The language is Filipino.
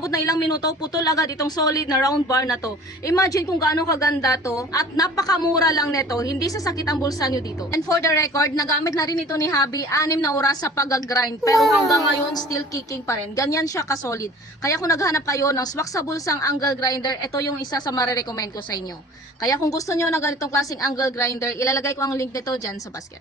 umabot na ilang minuto, putol agad itong solid na round bar na to. Imagine kung gaano kaganda to at napakamura lang nito, hindi sasakit ang bulsa nyo dito. And for the record, nagamit na rin ito ni Habi 6 na oras sa pag-grind, pero hanggang ngayon still kicking pa rin. Ganyan siya ka-solid. Kaya kung naghahanap kayo ng swak sa bulsang angle grinder, ito yung isa sa marirecommend ko sa inyo. Kaya kung gusto nyo na ganitong klaseng angle grinder, ilalagay ko ang link nito dyan sa basket.